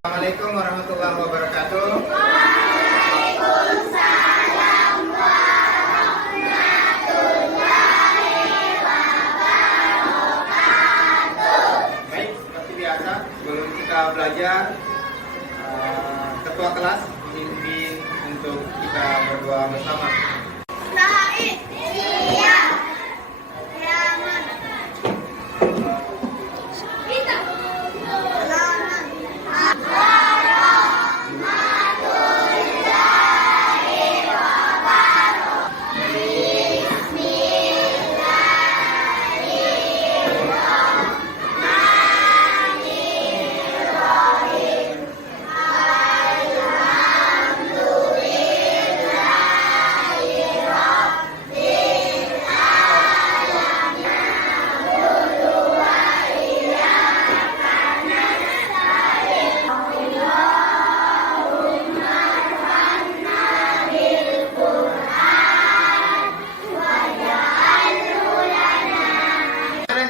Assalamualaikum warahmatullahi wabarakatuh. Baik, seperti biasa sebelum kita belajar, ketua kelas memimpin untuk kita berdoa bersama.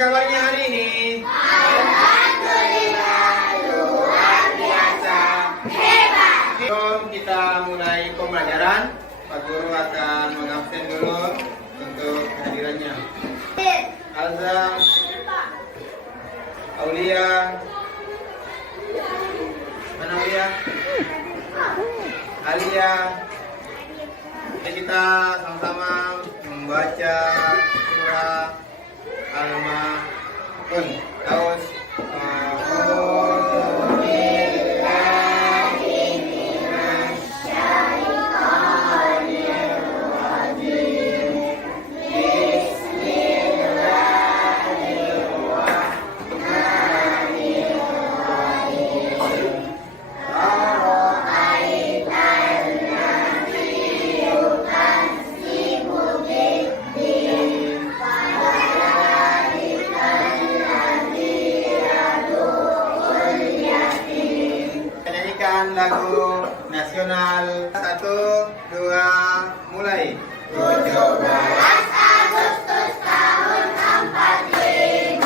Kabarnya hari ini? Alhamdulillah, luar biasa, hebat. Sebelum kita mulai pembelajaran, Pak Guru akan mengabsen dulu untuk kehadirannya. Alza, Aulia, mana Aulia? Alia. Jadi kita sama-sama membaca surah Al-Ma'un. Terus lagu nasional. 1, 2, mulai. 17 Agustus tahun 45,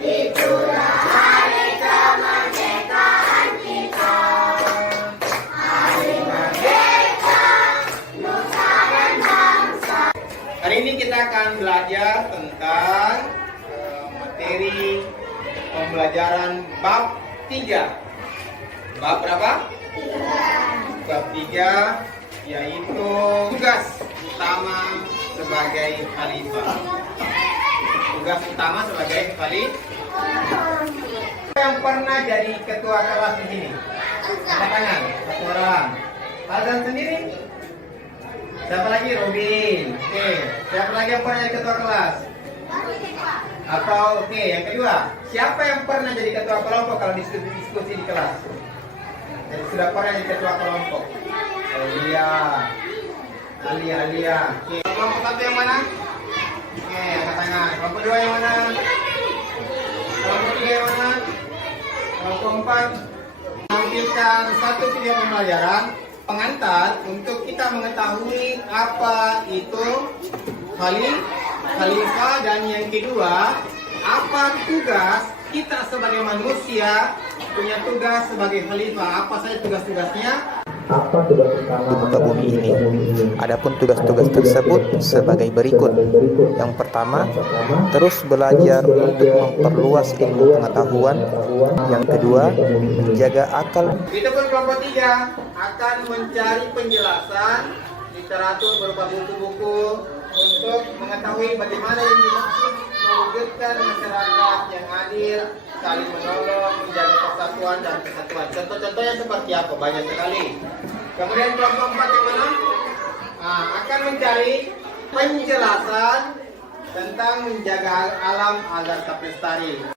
itulah hari kemerdekaan kita. Hari merdeka, nusa dan bangsa. Hari ini kita akan belajar tentang materi pembelajaran bab 3. Bab berapa? 3. Bab 3, yaitu tugas utama sebagai khalifah. Tugas utama sebagai khalifah. Yang pernah jadi ketua kelas di sini? Angkat tangan, satu orang. Azan sendiri? Siapa lagi? Robin. Oke. Siapa lagi yang pernah jadi ketua kelas? Atau oke, yang kedua, siapa yang pernah jadi ketua kelompok kalau diskusi di kelas? Jadi sudah pernah jadi ketua kelompok. Alia. Oke, kelompok 1 yang mana? Oke, angkat tangan. Kelompok 2 yang mana? Kelompok 3 yang mana? Kelompok 4. Tampilkan satu video pembelajaran pengantar untuk kita mengetahui apa itu khalifah, dan yang kedua, apa tugas kita sebagai manusia punya tugas sebagai khalifah. Apa saja tugas-tugasnya? Apa tugas utama di muka bumi ini? Adapun tugas-tugas tersebut sebagai berikut. Yang pertama, terus belajar untuk memperluas ilmu pengetahuan. Yang kedua, menjaga akal. Kita pun kelompok 3 akan mencari penjelasan literatur berupa buku-buku untuk mengetahui bagaimana yang dimaksud mewujudkan masyarakat yang adil, saling menolong, menjaga persatuan dan kesatuan. Contoh-contohnya seperti apa? Banyak sekali. Kemudian kelompok 4 yang mana? Akan mencari penjelasan tentang menjaga alam agar tetap lestari.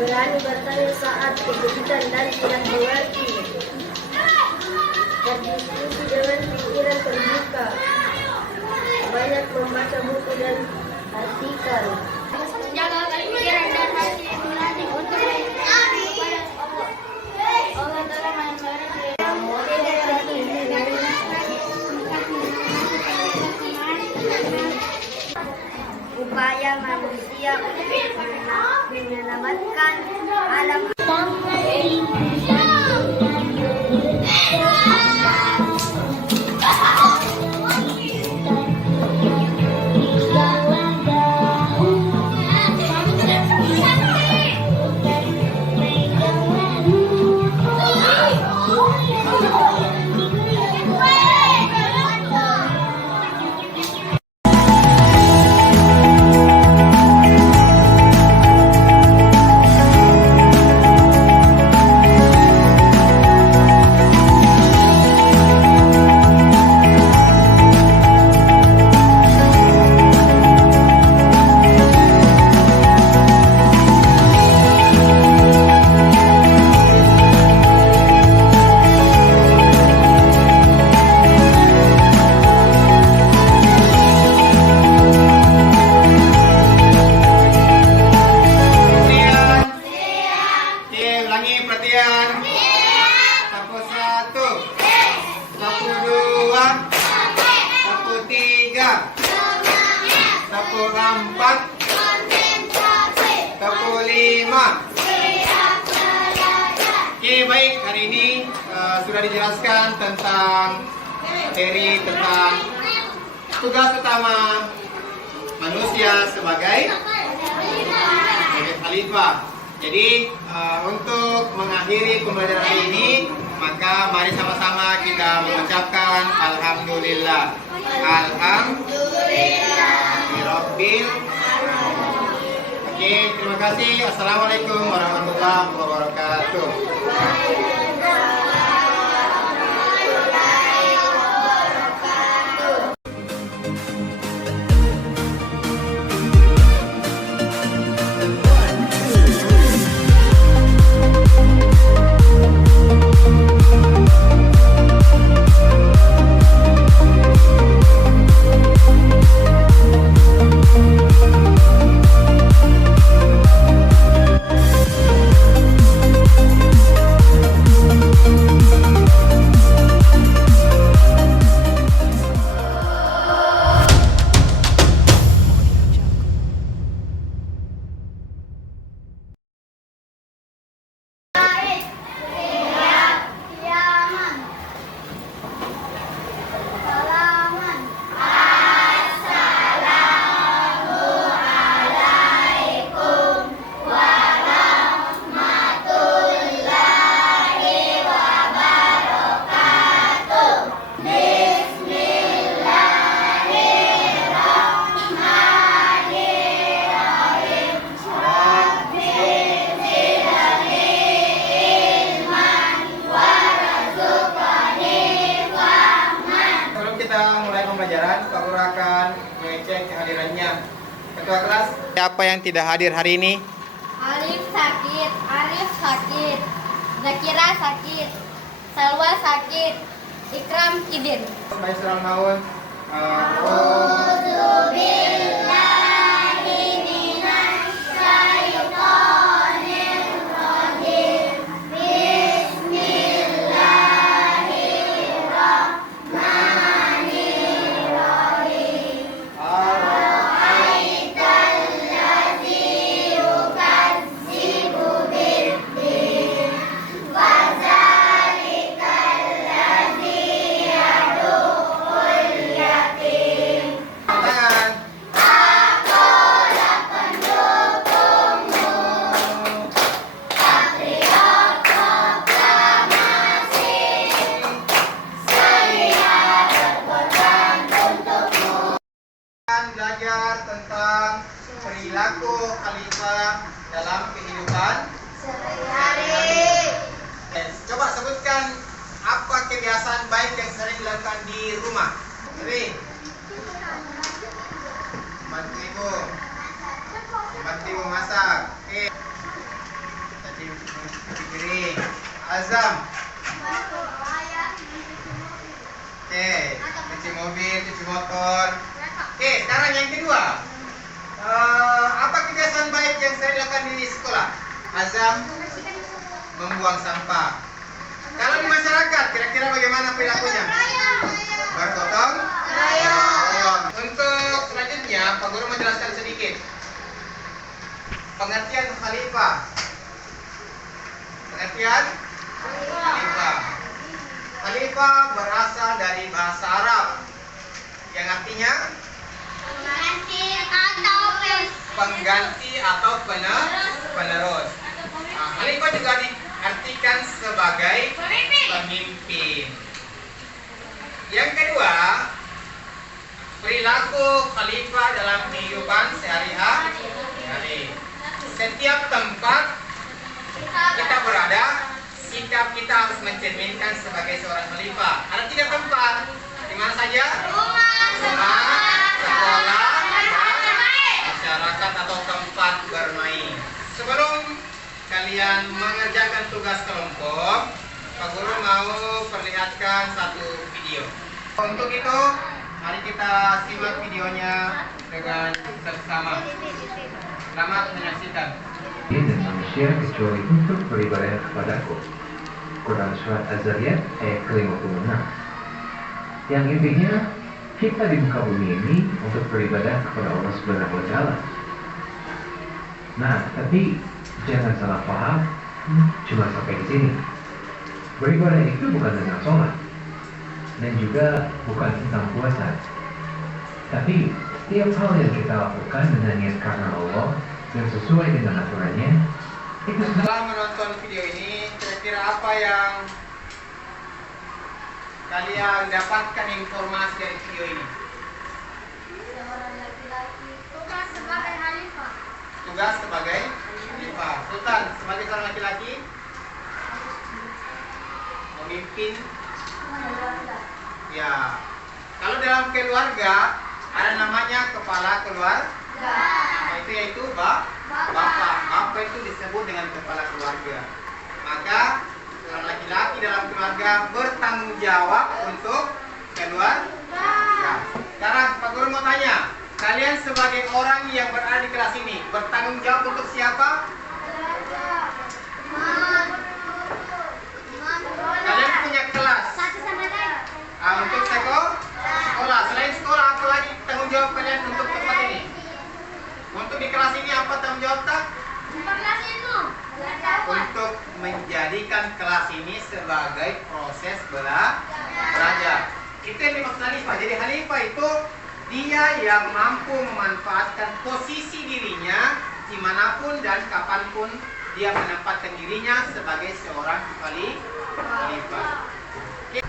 berani bertanya saat kesulitan dan tidak mengerti, berdiskusi dengan pikiran terbuka, banyak membaca buku dan artikel. Jaga pikiran dan hati nurani untuk mengabdi kepada Allah. Allah telah memberi upaya manusia untuk menyelamatkan alam. Oke, baik, hari ini sudah dijelaskan tentang materi tentang tugas utama manusia sebagai khalifah. Jadi untuk mengakhiri pembelajaran hari ini, maka mari sama-sama kita mengucapkan Alhamdulillah. Alhamdulillahirabbil. Oke, terima kasih. Assalamualaikum warahmatullahi wabarakatuh. Pak Guru akan mengecek kehadirannya. Ketua kelas, siapa yang tidak hadir hari ini? Arif sakit, Zakira sakit, Salwa sakit, Ikram Kidin. Baik, selamat maun. Belajar tentang perilaku khalifah dalam kehidupan sehari-hari. Coba sebutkan apa kebiasaan baik yang sering dilakukan di rumah. Jadi, bantu ibu masak. Oke. Azam. Oke, cuci mobil, cuci motor. Oke, sekarang yang kedua. Apa kebiasaan baik yang sering dilakukan di sekolah? Azam membuang sampah. Kalau di masyarakat, kira-kira bagaimana perilakunya? Bergotong royong. Untuk selanjutnya, Pak Guru menjelaskan sedikit pengertian khalifah. Pengertian khalifah. Khalifah berasal dari bahasa Arab yang artinya pengganti atau penerus. Nah, khalifah juga diartikan sebagai pemimpin. Yang kedua, perilaku khalifah dalam kehidupan sehari-hari. Setiap tempat kita berada, sikap kita harus mencerminkan sebagai seorang khalifah. Ada 3 tempat, di mana saja? Rumah, sekolah, masyarakat atau tempat bermain. Sebelum kalian mengerjakan tugas kelompok, Pak Guru mau perlihatkan satu video. Untuk itu, mari kita simak videonya dengan bersama. Selamat menyaksikan. Dan manusia kecuali untuk beribadah kepadaku. Quran Surat Az-Zariyat ayat ke-56. Yang intinya, kita di muka bumi ini untuk beribadah kepada Allah Subhanahu wa Ta'ala. Nah, tapi jangan salah paham, cuma sampai di sini. Beribadah itu bukan tentang sholat, dan juga bukan tentang puasa. Tapi setiap hal yang kita lakukan dengan niat karena Allah dan sesuai dengan aturannya, itu Setelah menonton video ini, kira-kira apa yang kalian dapatkan informasi dari video ini? Tugas sebagai khalifah. Sultan sebagai seorang laki-laki memimpin. Ya. Kalau dalam keluarga ada namanya kepala keluarga. Yaitu bapak. Bapak itu disebut dengan kepala keluarga. Maka seorang laki-laki dalam keluarga bertanggung jawab untuk keluarga. Sekarang Pak Guru mau tanya, kalian sebagai orang yang berada di kelas ini bertanggung jawab untuk siapa? Kalian punya kelas. Untuk sekolah. Selain sekolah, apa lagi tanggung jawab kalian untuk tempat ini? Untuk di kelas ini apa tanggung jawab tak? Untuk menjadikan kelas ini sebagai proses belajar. Itu yang dimaksud khalifah. Jadi khalifah itu dia yang mampu memanfaatkan posisi dirinya dimanapun dan kapanpun dia menempatkan dirinya sebagai seorang khalifah.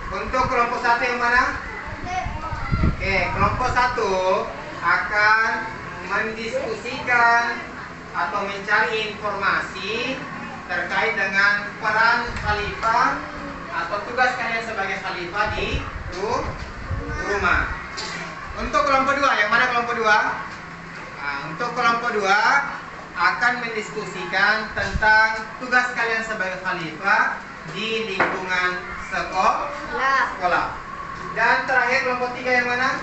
Untuk kelompok 1 yang mana? Kelompok 1 akan mendiskusikan atau mencari informasi terkait dengan peran khalifah atau tugas kalian sebagai khalifah di rumah. Untuk kelompok 2, yang mana kelompok 2? Untuk kelompok 2 akan mendiskusikan tentang tugas kalian sebagai khalifah di lingkungan sekolah. Dan terakhir kelompok 3 yang mana?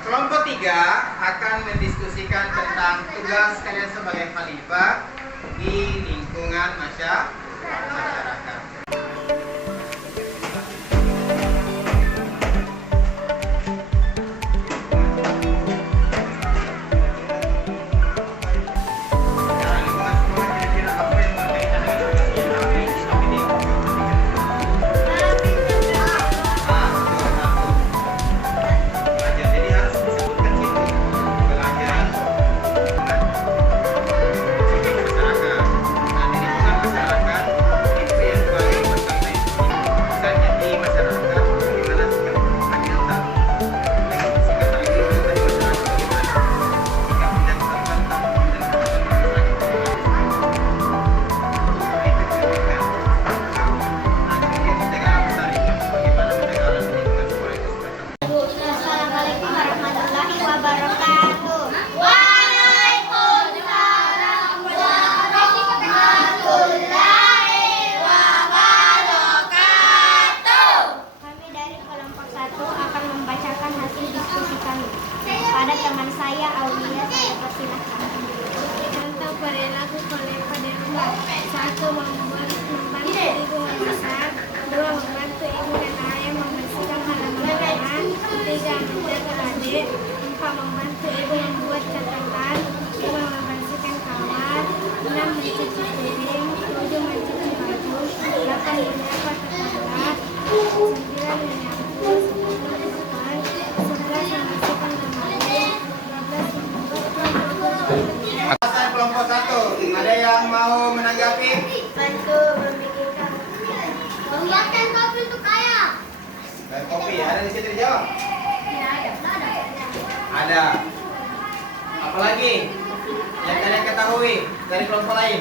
Kelompok 3 akan mendiskusikan tentang tugas kalian sebagai khalifah di lingkungan masyarakat. Masyarakat. ketahui. Ada di situ dijawab? Tidak ada. Ada. Apalagi yang kalian ketahui dari kelompok lain?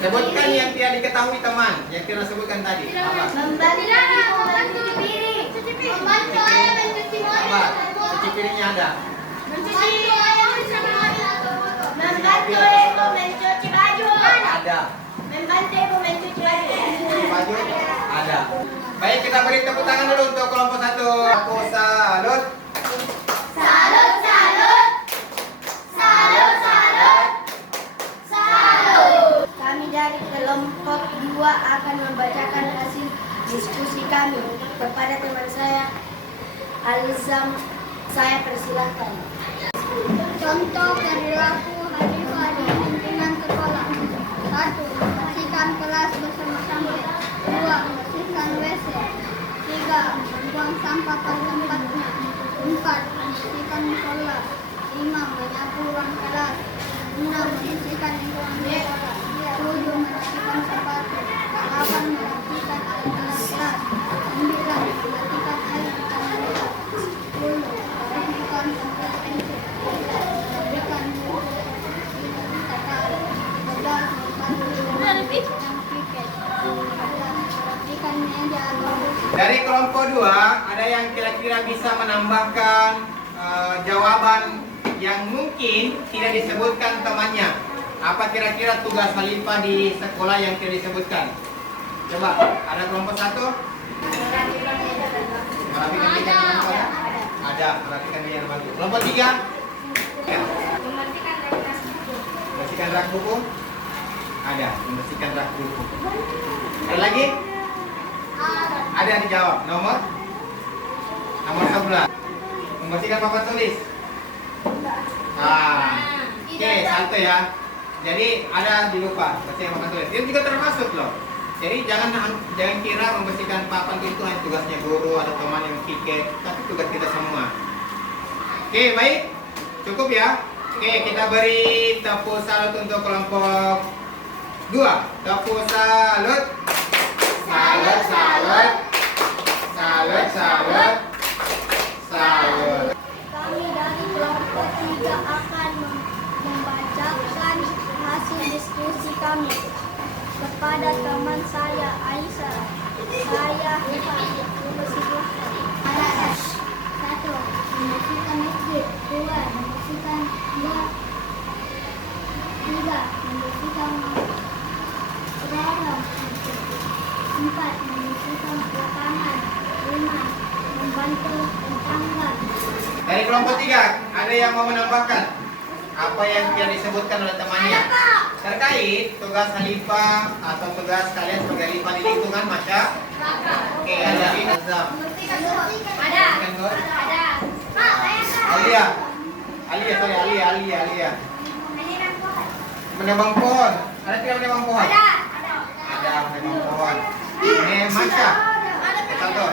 Sebutkan yang tidak diketahui teman, yang kita sebutkan tadi. Apa? Membantu piring. Membantu ayah mencuci mobil. Apa? Cuci piringnya ada. Membantu ayah mencuci mobil. Membantu ibu mencuci baju. Ada. Membantu ibu mencuci baju. Cuci baju ada. Baik, kita beri tepuk tangan dulu untuk kelompok 1. Aku salut. Salut, salut. Salut, salut. Salut. Kami dari kelompok 2 akan membacakan hasil diskusi kami kepada teman saya Alizam. Saya persilahkan. Contoh perilaku Hanifah di lingkungan sekolah. 1. Bersihkan kelas bersama-sama. 2. Bersihkan WC. 3. Membuang sampah pada tempatnya. 4. Membersihkan musola. 5. Menyapu ruang kelas. 6. Membersihkan lingkungan sekolah. 7. Membersihkan sepatu. 8. Membersihkan alat-alat kelas. 9. Membersihkan air di kamar kelas. 10. Membersihkan tempat pensil. 11. Membersihkan buku. 12. Membersihkan piket. 12. Membersihkan meja atau kursi. Dari kelompok 2, ada yang kira-kira bisa menambahkan jawaban yang mungkin tidak disebutkan temannya. Apa kira-kira tugas Halifah di sekolah yang tidak disebutkan? Coba, ada kelompok 1? Merapikan meja dan bangku ada? Ada, merapikan meja dan bangku. Kelompok 3? Ya. Membersihkan rak buku? Ada, membersihkan rak buku. Ada lagi? Ada yang dijawab. Nomor 11. Membersihkan papan tulis. Oke, satu ya. Jadi ada dilupa bersihkan papan tulis. Itu juga termasuk loh. Jadi jangan kira membersihkan papan itu hanya tugasnya guru atau teman yang piket, tapi tugas kita semua. Oke, baik. Cukup ya. Oke, kita beri tepuk salut untuk kelompok 2. Tepuk salut. Salut, salut. Salut, salut. Salut. Kami dari kelompok 3 akan membacakan hasil diskusi kami kepada teman saya Aisyah. Saya membersihkan alat. 1. Membersihkan masjid. 2. Membersihkan bak. 3. Membersihkan seragam. 4. Membersihkan lapangan. 5. Membantu tetangga. Dari kelompok 3, ada yang mau menambahkan apa yang tidak disebutkan oleh temannya terkait tugas Halifah atau tugas kalian sebagai Halifah di lingkungan masyarakat? Oke, ada Azam. Ada. Alia. Alia. Menebang pohon. Ada tidak menebang pohon? Ada menebang pohon. Ini Masya. Satu.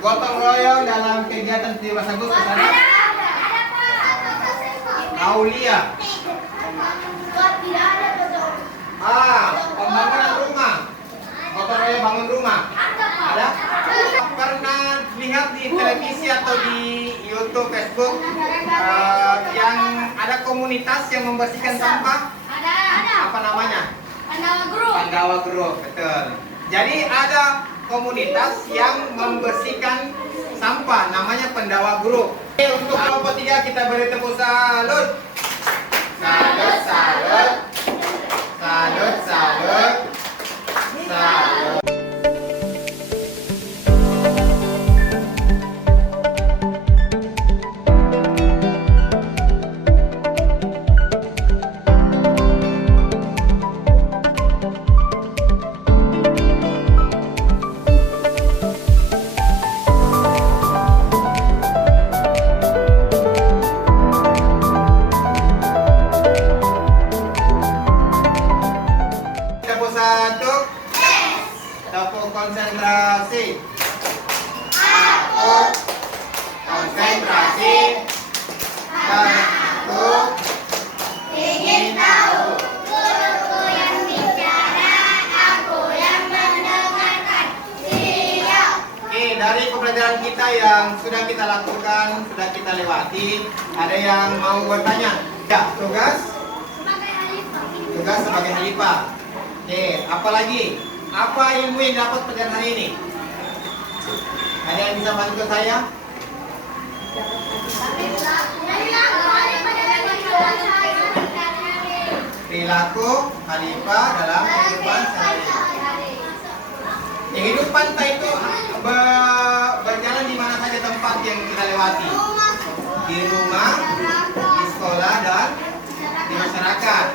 Gotong royong dalam kegiatan 17 Agustus ada? Aulia. Pembangunan rumah. Gotong royong bangun rumah. Ada? Pernah lihat di televisi atau di YouTube, Facebook yang ada komunitas yang membersihkan sampah? Apa namanya? Pandawa Group, betul. Jadi ada komunitas yang membersihkan sampah, namanya Pandawa Group. Oke, untuk kelompok 3 kita beri tepuk salut. Salut, salut. Salut, salut. Salut. yang kita lakukan sudah kita lewati. Ada yang mau bertanya? Ya, tugas sebagai khalifah. Oke, apa lagi? Apa ilmu yang dapat pada hari ini? Ada yang bisa bantu saya? Perilaku khalifah dalam kehidupan sehari-hari. Kehidupan kita itu berjalan di mana saja tempat yang kita lewati. Di rumah, di sekolah, dan di masyarakat.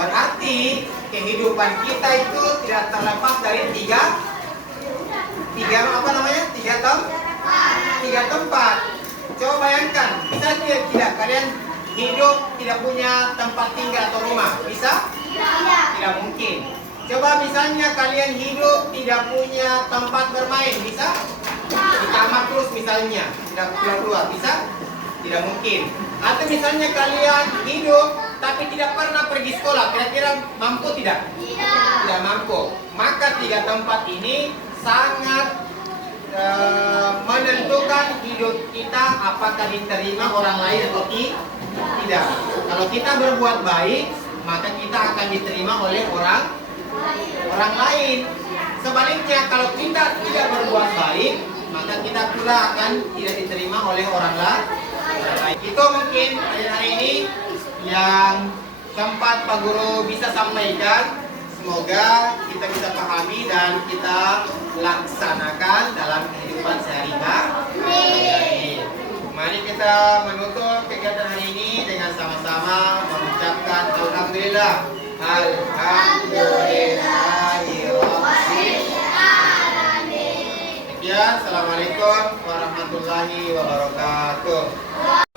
Berarti kehidupan kita itu tidak terlepas dari tiga tempat. Coba bayangkan, bisa tidak kalian hidup tidak punya tempat tinggal atau rumah? Bisa? Tidak mungkin. Coba misalnya kalian hidup tidak punya tempat bermain, bisa? Di kamar terus misalnya, tidak keluar-keluar, bisa? Tidak mungkin. Atau misalnya kalian hidup tapi tidak pernah pergi sekolah, kira-kira mampu tidak? Tidak mampu. Maka tiga tempat ini sangat menentukan hidup kita apakah diterima orang lain atau tidak. Kalau kita berbuat baik, maka kita akan diterima oleh orang lain. Sebaliknya, kalau kita tidak berbuat baik, maka kita pula akan tidak diterima oleh orang lain. Itu mungkin hari ini yang sempat Pak Guru bisa sampaikan. Semoga kita bisa pahami dan kita laksanakan dalam kehidupan sehari-hari. Mari kita menutup kegiatan hari ini dengan sama-sama mengucapkan Alhamdulillah. Alhamdulillahirobbil alamin. Sekian, assalamualaikum warahmatullahi wabarakatuh.